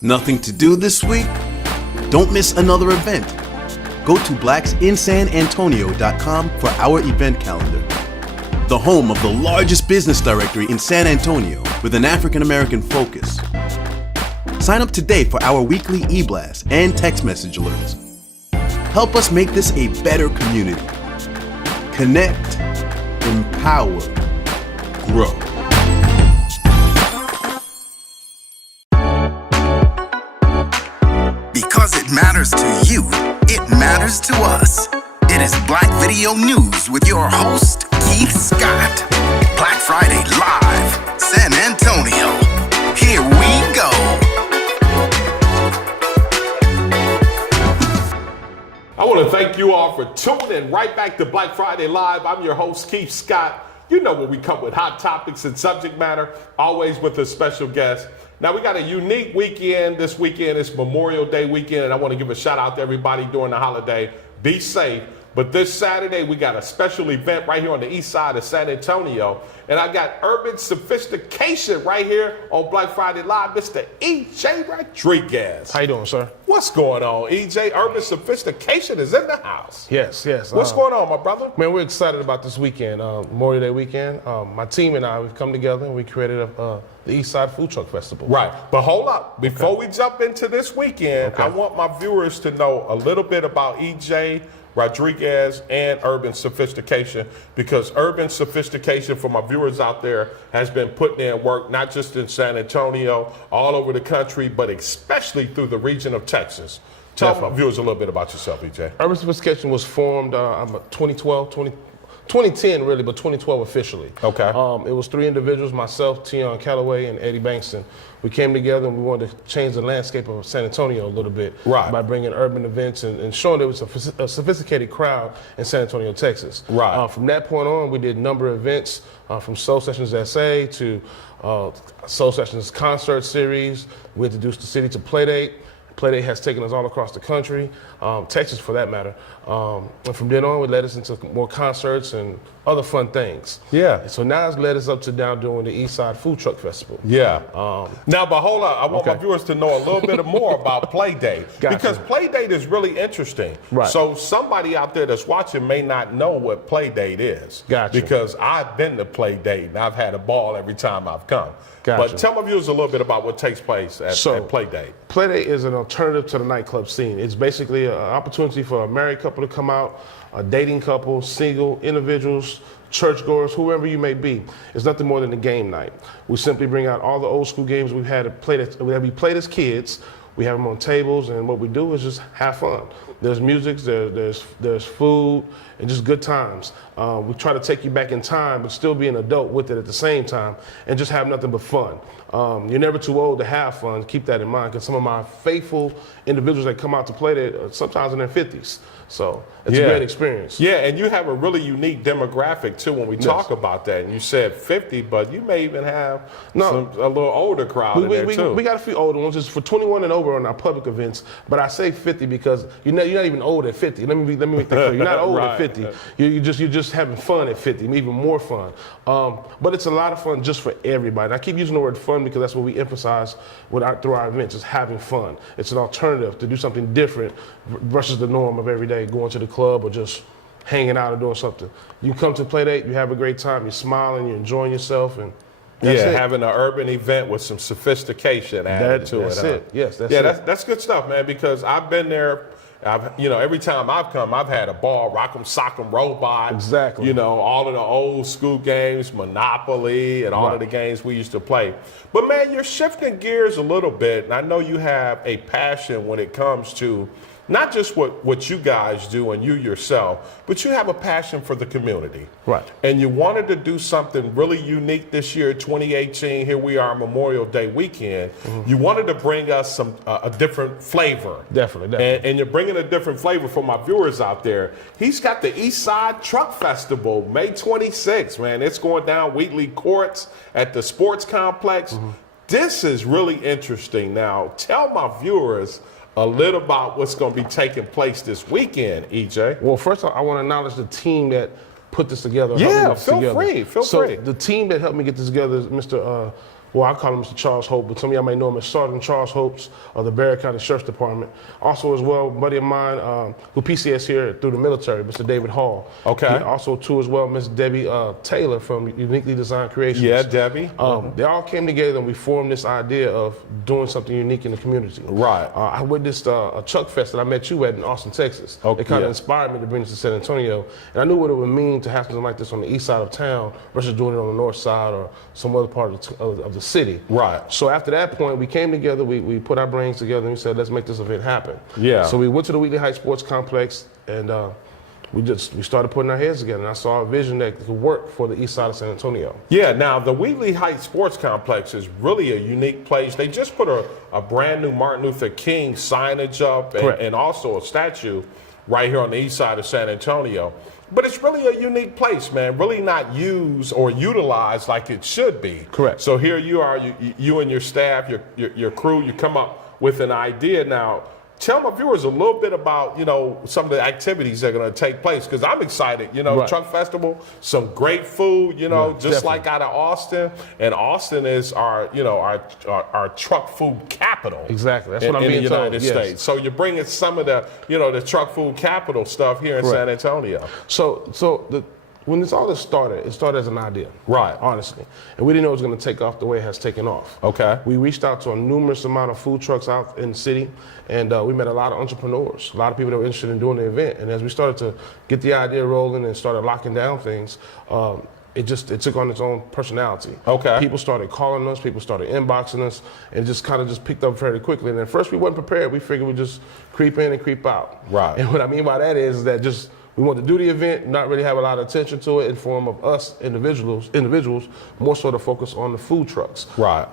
Nothing to do this week? Don't miss another event. Go to blacksinsanantonio.com for our event calendar. The home of the largest business directory in San Antonio with an African American focus. Sign up today for our weekly e-blast and text message alerts. Help us make this a better community. Connect, empower, grow. Because it matters to you, it matters to us. It is Black Video News with your host, Keith Scott. Black Friday Live, San Antonio. Here we go. I want to thank you all for tuning in right back to Black Friday Live. I'm your host, Keith Scott. You know where we come with hot topics and subject matter, always with a special guest. Now, we got a unique weekend this weekend. It's Memorial Day weekend, and I want to give a shout out to everybody during the holiday. Be safe. But this Saturday, we got a special event right here on the east side of San Antonio. And I got Urban Sophistication right here on Black Friday Live, Mr. E.J. Rodriguez. How you doing, sir? What's going on, E.J.? Urban Sophistication is in the house. Yes. What's going on, my brother? Man, we're excited about this weekend, Memorial Day weekend. My team and I, we've come together and we created the Eastside Food Truck Festival. Right, but hold up. Before we jump into this weekend, I want my viewers to know a little bit about E.J. Rodriguez and Urban Sophistication, because Urban Sophistication, for my viewers out there, has been putting in work not just in San Antonio, all over the country, but especially through the region of Texas. Tell my viewers a little bit about yourself, EJ. Urban Sophistication was formed 2010 really, but 2012 officially. Okay. It was three individuals, myself, Tion Calloway, and Eddie Bankston. We came together and we wanted to change the landscape of San Antonio a little bit by bringing urban events and showing there was a sophisticated crowd in San Antonio, Texas. Right. From that point on, we did a number of events from Soul Sessions SA to Soul Sessions concert series. We introduced the city to Playdate. Playdate has taken us all across the country, Texas for that matter. And from then on, it led us into more concerts and other fun things. Yeah. So now it's led us up to now doing the Eastside Food Truck Festival. Yeah. Now, but hold on. I want my viewers to know a little bit more about Playdate. Gotcha. Because Playdate is really interesting. Right. So somebody out there that's watching may not know what Playdate is. Gotcha. Because I've been to Playdate and I've had a ball every time I've come. Gotcha. But tell my viewers a little bit about what takes place at Playdate. Playdate is an alternative to the nightclub scene. It's basically an opportunity for a married couple to come out, a dating couple, single, individuals, churchgoers, whoever you may be. It's nothing more than a game night. We simply bring out all the old school games we played as kids. We have them on tables, and what we do is just have fun. There's music, there's food, and just good times. We try to take you back in time, but still be an adult with it at the same time, and just have nothing but fun. You're never too old to have fun. Keep that in mind, because some of my faithful individuals that come out to play that sometimes in their 50s. So it's a great experience. Yeah, and you have a really unique demographic too when we talk about that. And you said 50, but you may even have a little older crowd in there too. We got a few older ones. It's for 21 and over on our public events. But I say 50 because you're not even old at 50. Let me make that clear. You're not old at 50. You're just having fun at 50, even more fun. But it's a lot of fun just for everybody. And I keep using the word fun because that's what we emphasize through our events, is having fun. It's an alternative to do something different versus the norm of every day, going to the club or just hanging out or doing something. You come to Playdate, you have a great time, you're smiling, you're enjoying yourself, and that's it. Having an urban event with some sophistication added to it. That's it. Yes, that's it. That's good stuff, man, because I've been there. Every time I've come, I've had a ball, rock'em sock'em robot. Exactly. All of the old school games, Monopoly, and all of the games we used to play. But man, you're shifting gears a little bit, and I know you have a passion when it comes to not just what you guys do and you yourself, but you have a passion for the community. Right. And you wanted to do something really unique this year, 2018. Here we are, Memorial Day weekend. Mm-hmm. You wanted to bring us a different flavor. Definitely. And you're bringing a different flavor for my viewers out there. He's got the Eastside Truck Festival, May 26th, man. It's going down Wheatley Courts at the Sports Complex. Mm-hmm. This is really interesting. Now, tell my viewers a little about what's going to be taking place this weekend, EJ. Well, first of all, I want to acknowledge the team that put this together. Yeah, feel free. The team that helped me get this together is Mr. Well, I call him Mr. Charles Hope, but some of y'all may know him as Sergeant Charles Hopes of the Barry County Sheriff's Department. Also, as well, a buddy of mine who PCS here through the military, Mr. David Hall. Okay. Also, too, as well, Miss Debbie Taylor from Uniquely Designed Creations. Yeah, Debbie. They all came together and we formed this idea of doing something unique in the community. Right. I witnessed a Chuck Fest that I met you at in Austin, Texas. Okay. It kind of inspired me to bring this to San Antonio. And I knew what it would mean to have something like this on the east side of town versus doing it on the north side or some other part of the city. Right. So after that point, we came together, we put our brains together, and we said, let's make this event happen. Yeah. So we went to the Wheatley Heights Sports Complex, and we started putting our heads together, and I saw a vision that could work for the east side of San Antonio. Yeah, now the Wheatley Heights Sports Complex is really a unique place. They just put a brand new Martin Luther King signage up and also a statue right here on the east side of San Antonio. But it's really a unique place, man. Really not used or utilized like it should be. Correct. So here you are, you and your staff, your crew, you come up with an idea. Now, tell my viewers a little bit about, some of the activities that are going to take place, because I'm excited. Right. Truck Festival, some great food, just definitely. like out of Austin. And Austin is our truck food capital. Exactly. That's in, what I'm in being the told. United Yes. States. So you're bringing some of the, the truck food capital stuff here in Correct. San Antonio. When it started as an idea. Right. Honestly. And we didn't know it was going to take off the way it has taken off. Okay. We reached out to a numerous amount of food trucks out in the city, and we met a lot of entrepreneurs, a lot of people that were interested in doing the event. And as we started to get the idea rolling and started locking down things, it took on its own personality. Okay. People started calling us, people started inboxing us, and it just kind of picked up fairly quickly. And at first we wasn't prepared. We figured we'd just creep in and creep out. Right. And what I mean by that is that we want to do the event, not really have a lot of attention to it in form of us individuals, more so to focus on the food trucks. Right.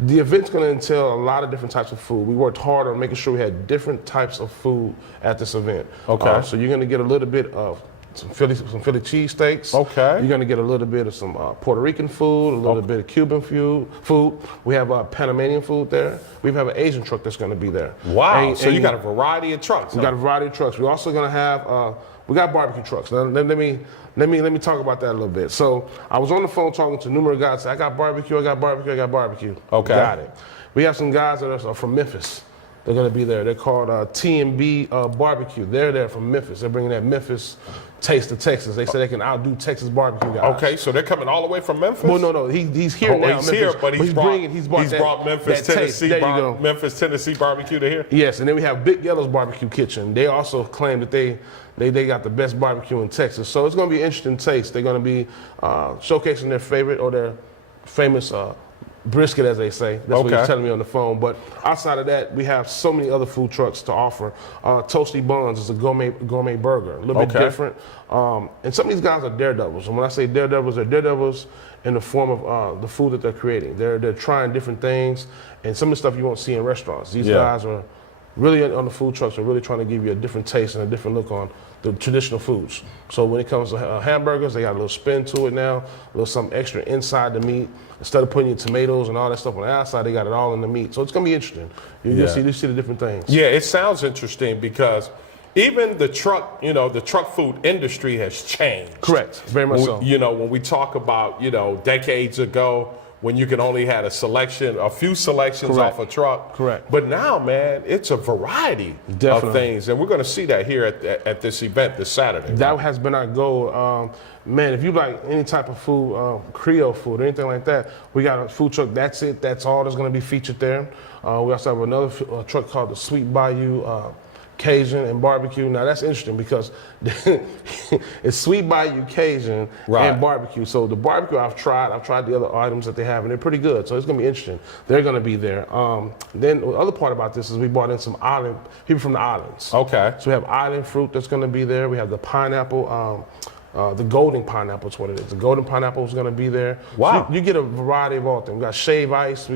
The event's going to entail a lot of different types of food. We worked hard on making sure we had different types of food at this event. Okay. So you're going to get a little bit of some Philly cheesesteaks. Okay. You're going to get a little bit of some Puerto Rican food, a little bit of Cuban food. We have Panamanian food there. We have an Asian truck that's going to be there. Wow. And so you got a variety of trucks. We got a variety of trucks. We're also going to have we got barbecue trucks. Now, let me talk about that a little bit. So I was on the phone talking to numerous guys. Said, I got barbecue. Okay. Got it. We have some guys that are from Memphis. They're going to be there. They're called T&B Barbecue. They're there from Memphis. They're bringing that Memphis taste to Texas. They say they can outdo Texas barbecue guys. Okay, so they're coming all the way from Memphis? Well, no. He's here now. He's here, but he's brought Memphis, Tennessee, Memphis, Tennessee barbecue to here? Yes, and then we have Big Yellow's Barbecue Kitchen. They also claim that they got the best barbecue in Texas. So it's going to be an interesting taste. They're going to be showcasing their favorite or their famous brisket, as they say. That's what he's telling me on the phone. But outside of that, we have so many other food trucks to offer. Toasty Buns is a gourmet burger, a little bit different. And some of these guys are daredevils. And when I say daredevils, they're daredevils in the form of the food that they're creating. They're trying different things, and some of the stuff you won't see in restaurants. These guys are really on the food trucks are really trying to give you a different taste and a different look on the traditional foods. So when it comes to hamburgers, they got a little spin to it now, a little something extra inside the meat. Instead of putting your tomatoes and all that stuff on the outside, they got it all in the meat. So it's going to be interesting. You see the different things. Yeah, it sounds interesting because even the truck food industry has changed. Correct, very much so. When we talk about, decades ago, when you could only had a few selections off a truck. Correct. But now, man, it's a variety of things. And we're going to see that here at this event this Saturday. That has been our goal. Man, if you like any type of food, Creole food, or anything like that, we got a food truck, that's it, that's all that's going to be featured there. We also have another truck called the Sweet Bayou Cajun and barbecue. Now that's interesting because it's Sweet Bayou Cajun and barbecue. So the barbecue I've tried the other items that they have, and they're pretty good. So it's going to be interesting. They're going to be there. Then the other part about this is we brought in some people from the islands. Okay. So we have island fruit that's going to be there. We have the pineapple. The golden pineapple is what it is. The golden pineapple is going to be there. Wow. So you get a variety of all things. We got shave ice.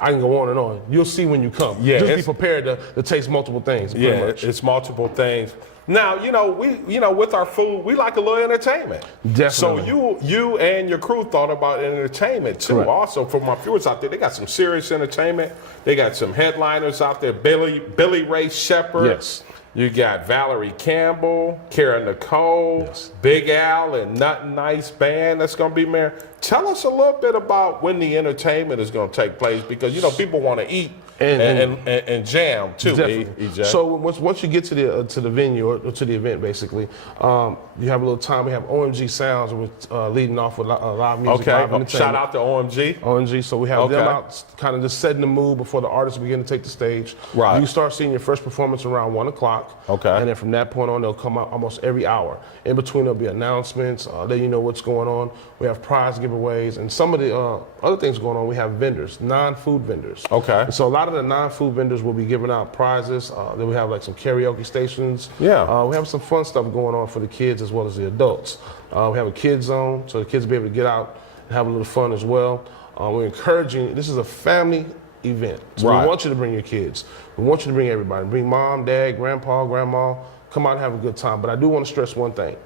I can go on and on. You'll see when you come. Yeah, just be prepared to taste multiple things. Yeah, it's multiple things. Now, we with our food, we like a little entertainment. Definitely. So you and your crew thought about entertainment too. Correct. Also, for my viewers out there, they got some serious entertainment. They got some headliners out there. Billy Ray Shepherd. Yes. You got Valerie Campbell, Kara Nicole, Big Al, and Nothing Nice Band that's going to be there. Tell us a little bit about when the entertainment is going to take place, because, you know, people want to eat and jam too. Definitely. So once you get to the venue or to the event, basically, you have a little time. We have OMG Sounds, which leading off with live music. Okay. Live entertainment. Shout out to OMG. OMG. So we have them out, kind of just setting the mood before the artists begin to take the stage. Right. You start seeing your first performance around 1 o'clock. Okay. And then from that point on, they'll come out almost every hour. In between, there'll be announcements, let you know what's going on. We have prize giveaways, and some of the other things going on. We have vendors, non-food vendors. Okay. And so a lot of the non-food vendors will be giving out prizes. Then we have like some karaoke stations. Yeah. We have some fun stuff going on for the kids as well as the adults. We have a kids zone, so the kids will be able to get out and have a little fun as well. We're encouraging, this is a family event. So Right. we want you to bring your kids. We want you to bring everybody. Bring mom, dad, grandpa, grandma. Come out and have a good time. But I do want to stress one thing.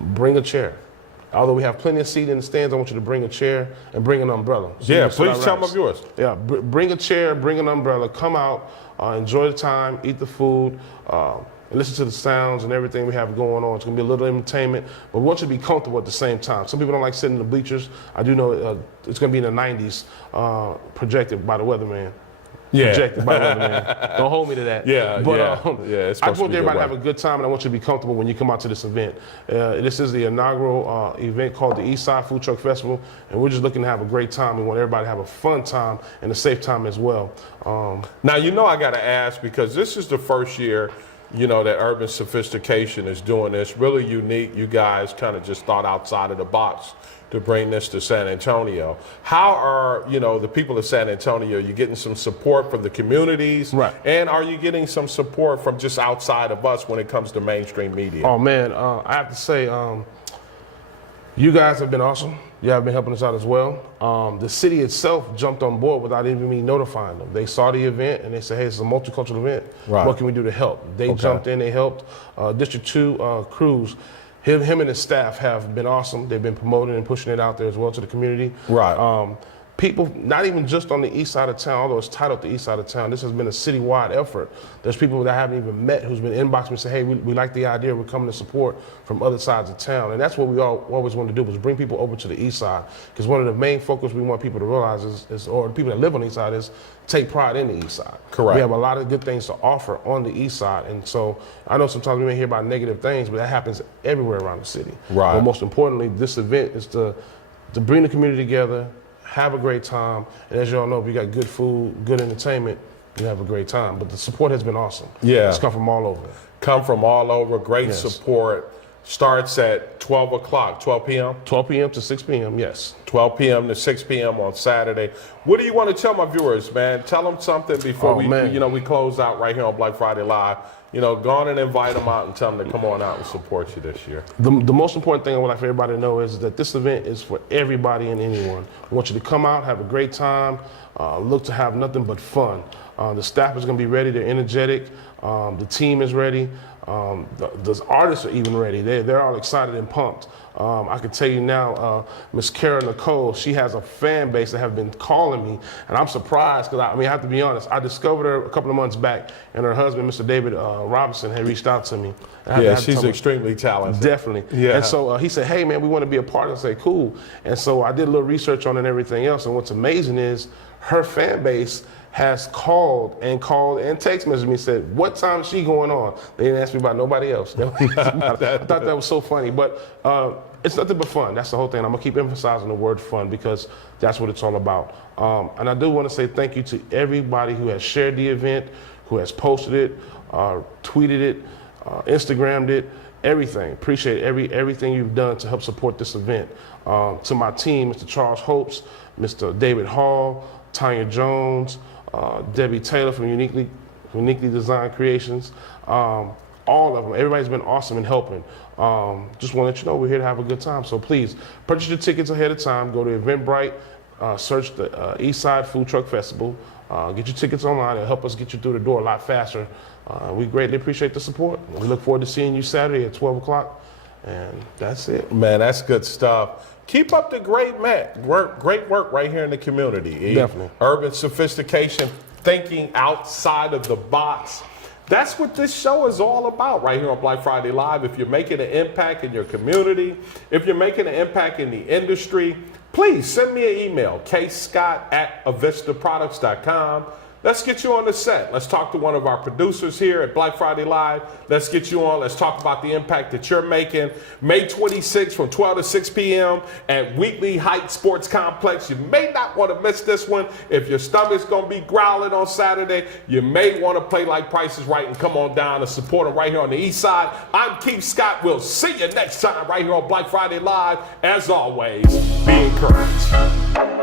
Bring a chair. Although we have plenty of seat in the stands, I want you to bring a chair and bring an umbrella. So Yeah, you can sit please out tell right. them of yours. Yeah, bring a chair, bring an umbrella, come out, enjoy the time, eat the food, and listen to the sounds and everything we have going on. It's going to be a little entertainment, but we want you to be comfortable at the same time. Some people don't like sitting in the bleachers. I do know it's going to be in the 90s, projected by the weatherman. Yeah. Projected by the weatherman. Don't hold me to that. Yeah, but, it's I supposed want to be everybody to good have a good time, and I want you to be comfortable when you come out to this event. This is the inaugural event called the Eastside Food Truck Festival, and we're just looking to have a great time. We want everybody to have a fun time and a safe time as well. Now, you know, I got to ask, because this is the first year, you know, that Urban Sophistication is doing this. Really unique. You guys kind of just thought outside of the box to bring this to San Antonio. How are, you know, the people of San Antonio, you getting some support from the communities? Right. And are you getting some support from just outside of us when it comes to mainstream media? Oh, man, I have to say, you guys have been awesome. You have been helping us out as well. The city itself jumped on board without even me notifying them. They saw the event and they said, hey, it's a multicultural event. Right. What can we do to help? They jumped in, they helped. District 2 Cruz, him and his staff have been awesome. They've been promoting and pushing it out there as well to the community. Right. People, not even just on the east side of town, although it's titled the east side of town, this has been a citywide effort. There's people that I haven't even met who's been inboxing me and say, hey, we like the idea, we're coming to support from other sides of town. And that's what we always want to do, was bring people over to the east side. Because one of the main focus we want people to realize is, or the people that live on the east side, is take pride in the east side. Correct. We have a lot of good things to offer on the east side. And so I know sometimes we may hear about negative things, but that happens everywhere around the city. Right. But most importantly, this event is to bring the community together, have a great time, and as you all know, if you got good food, good entertainment, you have a great time. But the support has been awesome. Yeah. It's come from all over. Come from all over, great Yes. support. Starts at 12 o'clock, 12 p.m.? 12 p.m. to 6 p.m., yes. 12 p.m. to 6 p.m. on Saturday. What do you want to tell my viewers, man? Tell them something before we close out right here on Black Friday Live. You know, go on and invite them out and tell them to come on out and support you this year. The most important thing I would like for everybody to know is that this event is for everybody and anyone. We want you to come out, have a great time, look to have nothing but fun. The staff is going to be ready. They're energetic. The team is ready. The artists are even ready. They're all excited and pumped. I can tell you now, Miss Kara Nicole, she has a fan base that have been calling me, and I'm surprised because I have to be honest. I discovered her a couple of months back, and her husband, Mr. David Robinson, had reached out to me. Yeah, she's extremely talented. Definitely. Yeah. And so he said, hey man, we want to be a part. I said, cool. And so I did a little research on it and everything else. And what's amazing is her fan base has called and text messaged me and said, what time is she going on? They didn't ask me about nobody else. I thought that was so funny, but it's nothing but fun. That's the whole thing. I'm gonna keep emphasizing the word fun because that's what it's all about. And I do want to say thank you to everybody who has shared the event, who has posted it, tweeted it, Instagrammed it, everything. Appreciate everything you've done to help support this event. To my team, Mr. Charles Hopes, Mr. David Hall, Tanya Jones, Debbie Taylor from Uniquely Designed Creations, all of them. Everybody's been awesome in helping. Just want to let you know we're here to have a good time. So please purchase your tickets ahead of time. Go to Eventbrite, search the Eastside Food Truck Festival. Get your tickets online. It'll help us get you through the door a lot faster. We greatly appreciate the support. We look forward to seeing you Saturday at 12 o'clock. And that's it. Man, that's good stuff. Keep up the great work right here in the community. Definitely. Urban sophistication, thinking outside of the box. That's what this show is all about right here on Black Friday Live. If you're making an impact in your community, if you're making an impact in the industry, please send me an email, kscott@avistaproducts.com. Let's get you on the set. Let's talk to one of our producers here at Black Friday Live. Let's get you on. Let's talk about the impact that you're making. May 26th from 12 to 6 p.m. at Wheatley Heights Sports Complex. You may not want to miss this one. If your stomach's going to be growling on Saturday, you may want to play like Price is Right and come on down and support them right here on the East Side. I'm Keith Scott. We'll see you next time right here on Black Friday Live. As always, be encouraged.